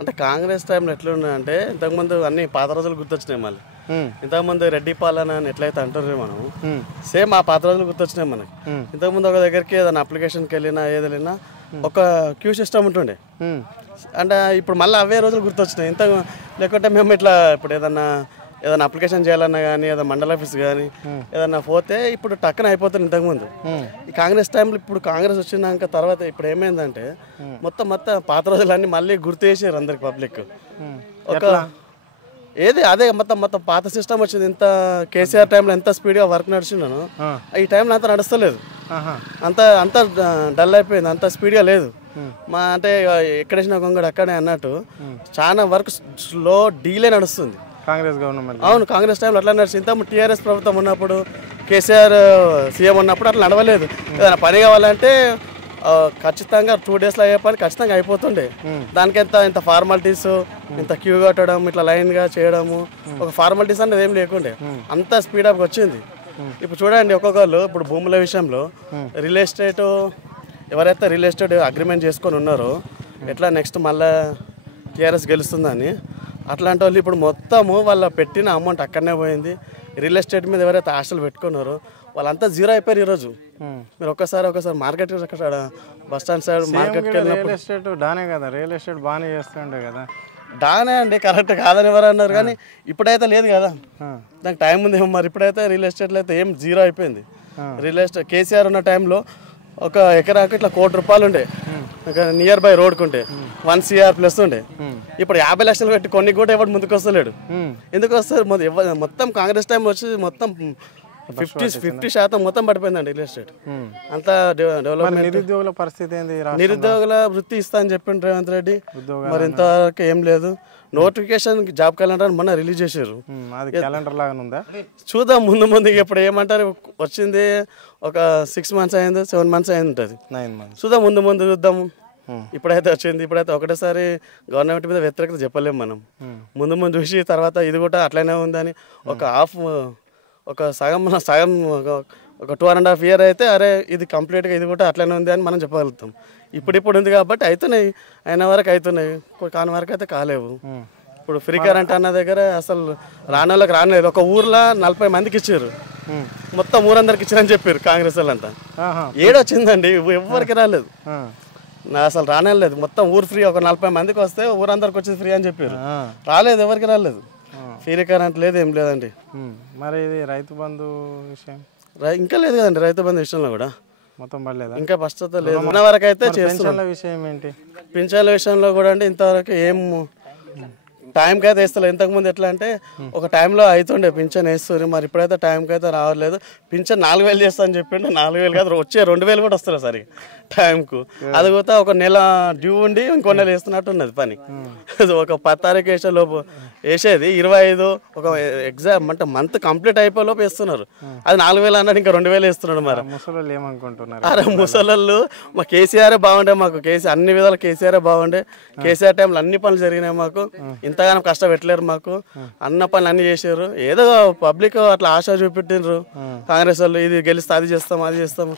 అంటే కాంగ్రెస్ టైంలో ఎట్లున్నాయంటే ఇంతకుముందు అన్ని పాత రోజులు గుర్తొచ్చినాయి మళ్ళీ. ఇంతకుముందు రెడ్డి పాలన అని ఎట్లయితే అంటారు మనం, సేమ్ ఆ పాత రోజులు గుర్తొచ్చినాయి మనకి. ఇంతకుముందు ఒక దగ్గరికి ఏదైనా అప్లికేషన్కి వెళ్ళినా ఏది వెళ్ళినా ఒక క్యూ సిస్టమ్ ఉంటుండే. అంటే ఇప్పుడు మళ్ళీ అవే రోజులు గుర్తొచ్చినాయి. లేకుంటే మేము ఇట్లా ఇప్పుడు ఏదన్నా అప్లికేషన్ చేయాలన్నా కానీ ఏదైనా మండల ఆఫీస్ కానీ ఏదన్నా పోతే ఇప్పుడు టక్కన అయిపోతుంది. ఇంతకుముందు ఈ కాంగ్రెస్ టైంలో ఇప్పుడు కాంగ్రెస్ వచ్చినాక తర్వాత ఇప్పుడు ఏమైందంటే మొత్తం పాత రోజులన్నీ మళ్ళీ గుర్తు చేసారు అందరికి పబ్లిక్. ఒక అదే మొత్తం పాత సిస్టమ్ వచ్చింది. ఇంత కేసీఆర్ టైంలో ఎంత స్పీడ్గా వర్క్ నడిచిండను ఈ టైంలో అంత నడుస్తలేదు. అంత డల్ అయిపోయింది, అంత స్పీడ్గా లేదు. అంటే ఎక్కడేసిన గొంగడు అక్కడే అన్నట్టు చాలా వర్క్ స్లో డీలే నడుస్తుంది కాంగ్రెస్ గవర్నమెంట్. అవును, కాంగ్రెస్ టైంలో అట్లా నడిచింది. ఇంత టీఆర్ఎస్ ప్రభుత్వం ఉన్నప్పుడు కేసీఆర్ సీఎం ఉన్నప్పుడు అట్లా నడవలేదు. ఏదైనా పని కావాలంటే ఖచ్చితంగా 2 డేస్లో అయ్యే పని ఖచ్చితంగా అయిపోతుండే. దానికి ఇంత ఫార్మాలిటీస్, ఇంత క్యూ కట్టడం, ఇట్లా లైన్గా చేయడము, ఒక ఫార్మాలిటీస్ అనేది ఏం లేకుండే అంత స్పీడప్ వచ్చింది. ఇప్పుడు చూడండి ఒక్కొక్కరు ఇప్పుడు భూముల విషయంలో రియల్ ఎస్టేట్ ఎవరైతే రియల్ ఎస్టేట్ అగ్రిమెంట్ చేసుకొని ఉన్నారో ఎట్లా నెక్స్ట్ మళ్ళీ టీఆర్ఎస్ గెలుస్తుందని అట్లాంటి వాళ్ళు ఇప్పుడు మొత్తము వాళ్ళ పెట్టిన అమౌంట్ అక్కడనే పోయింది. రియల్ ఎస్టేట్ మీద ఎవరైతే ఆశలు పెట్టుకున్నారో వాళ్ళంతా జీరో అయిపోయారు ఈరోజు. మీరు ఒకసారి మార్కెట్ అక్కడ బస్ స్టాండ్ సైడ్ మార్కెట్కి వెళ్ళినప్పుడు రియల్ ఎస్టేట్ డానే కదా, రియల్ ఎస్టేట్ బాగానే చేస్తుండే కదా. డానే అండి, కరెక్ట్ కాదని ఎవరు అన్నారు, కానీ ఇప్పుడైతే లేదు కదా, దానికి టైం ఉంది. మరి ఇప్పుడైతే రియల్ ఎస్టేట్లో అయితే ఏం జీరో అయిపోయింది. రియల్ ఎస్టేట్ కేసీఆర్ ఉన్న టైంలో ఒక ఎకరాకు ఇట్లా ₹1,00,00,000 ఉండే, నియర్ బై రోడ్కు ఉంటే 1 CR ప్లస్ ఉండే. ఇప్పుడు 50 లక్షలు పెట్టి కొన్ని కూడా ఎవరు ముందుకు వస్తలేడు. ఎందుకు వస్తారు? మొత్తం కాంగ్రెస్ టైం వచ్చి మొత్తం 50% మొత్తం పడిపోయిందండి రియల్ ఎస్టేట్. అంతా డెవలప్మెంట్. నిరుద్యోగుల పరిస్థితి ఏంది? నిరుద్యోగుల వృత్తి ఇస్తా అని చెప్పిండు రేవంత్ రెడ్డి, మరి ఇంతవరకు ఏం లేదు. నోటిఫికేషన్ జాబ్ క్యాలెండర్ మొన్న రిలీజ్ చేశారు. క్యాలెండర్ లాగా ఉందా? చూద్దాం ముందు ఇప్పుడు ఏమంటారు. వచ్చింది ఒక 6 months అయింది, 7 months అయింది ఉంటుంది. 9 months చూద్దాం ముందు చూద్దాము. ఇప్పుడైతే వచ్చింది, ఇప్పుడైతే ఒకటేసారి గవర్నమెంట్ మీద వ్యతిరేకత చెప్పలేము మనం. ముందు చూసి తర్వాత ఇది కూడా అట్లనే ఉందని ఒక సగం ఒక 2.5 years అయితే అరే ఇది కంప్లీట్గా ఇది కూడా అట్లనే ఉంది అని మనం చెప్పగలుగుతాం. ఇప్పుడు ఉంది కాబట్టి అవుతున్నాయి, అయిన వరకు అవుతున్నాయి, కాని వరకు అయితే కాలేవు. ఇప్పుడు ఫ్రీ కరెంట్ అన్న దగ్గర అసలు రానోళ్ళకి రాలేదు. ఒక ఊర్లో 40 మందికి ఇచ్చారు, మొత్తం ఊరందరికి ఇచ్చారని చెప్పారు కాంగ్రెస్ వాళ్ళంతా. ఏడొచ్చిందండి, ఎవరికి రాలేదు, అసలు రానేలేదు. మొత్తం ఊరు ఫ్రీ, ఒక 40 మందికి వస్తే ఊరందరికి వచ్చేది ఫ్రీ అని చెప్పారు. రాలేదు, ఎవరికి రాలేదు. ఫ్రీ కరెంట్ లేదు, ఏం లేదండి. మరి ఇది రైతు బంధు విషయం ఇంకా లేదు కదండి. రైతు బంధు విషయంలో కూడా మొత్తం పడలేదా? ఇంకా స్పష్టత లేదు. ఉన్న వరకు అయితే చేస్తున్న విషయం ఏంటి? పింఛన్ల విషయంలో కూడా అంటే ఇంతవరకు ఏం టైంకి అయితే వేస్తలేదు. ఇంతకుముందు ఎట్లా అంటే ఒక టైంలో అవుతుండే పింఛన్ వేస్తుంది, మరి ఇప్పుడైతే టైంకి అయితే రావట్లేదు. పింఛన్ 4,000 చేస్తా అని చెప్పిండు, 4,000 కాదు వచ్చే 2,000 కూడా వస్తారు సరిగా టైంకు. అది కూడా ఒక నెల డ్యూ ఉండి ఇంకో నెల వేస్తున్నట్టు ఉన్నది పని. ఒక 10 తారీఖు వేసే లోపు వేసేది 25, ఒక ఎగ్జామ్ అంటే మంత్ కంప్లీట్ అయిపోయే లోపు వేస్తున్నారు. అది 4,000 అన్నాడు, ఇంకా 2,000 వేస్తున్నాడు. మరి ముసలోళ్ళు ఏమనుకుంటున్నారు? అరే ముసలోళ్ళు మా కేసీఆర్ బాగుండే, మాకు అన్ని విధాలు కేసీఆర్ బాగుండే. కేసీఆర్ టైంలో అన్ని పనులు జరిగినాయి, మాకు ఇంతగానో కష్టపెట్టలేరు, మాకు అన్న పనులు అన్ని చేసారు. ఏదో పబ్లిక్ అట్లా ఆశ చూపెట్టిండ్రు కాంగ్రెస్ వాళ్ళు, ఇది గెలిస్తే అది చేస్తాం అది చేస్తాం.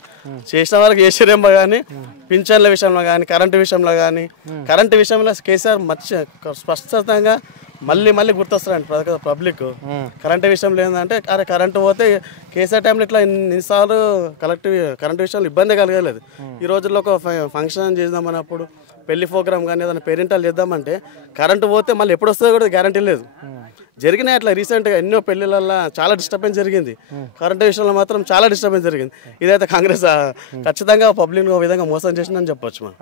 చేసిన వరకు చేసారేమో కానీ పింఛన్ల విషయంలో కానీ కరెంటు విషయంలో కానీ, కరెంటు విషయంలో కేసీఆర్ స్పష్టంగా మళ్ళీ గుర్తొస్తారండి పబ్లిక్. కరెంటు విషయంలో ఏంటంటే అరే కరెంటు పోతే కేసీఆర్ టైంలో ఇట్లా ఇన్నిసార్లు కరెంటు విషయంలో ఇబ్బంది కలగలేదు. ఈ రోజుల్లో ఒక ఫంక్షన్ చేద్దామన్నప్పుడు, పెళ్లి ప్రోగ్రామ్ కానీ ఏదైనా పేరెంటాలు చేద్దామంటే కరెంటు పోతే మళ్ళీ ఎప్పుడు వస్తుందో కూడా గ్యారంటీ లేదు. జరిగినాయి అట్లా రీసెంట్గా ఎన్నో పెళ్లిళ్ళల్లో చాలా డిస్టర్బెన్స్ జరిగింది. కరెంటు విషయంలో మాత్రం చాలా డిస్టర్బెన్స్ జరిగింది. ఇదైతే కాంగ్రెస్ ఖచ్చితంగా పబ్లిక్ విధంగా మోసం చేసిందని చెప్పొచ్చు మనం.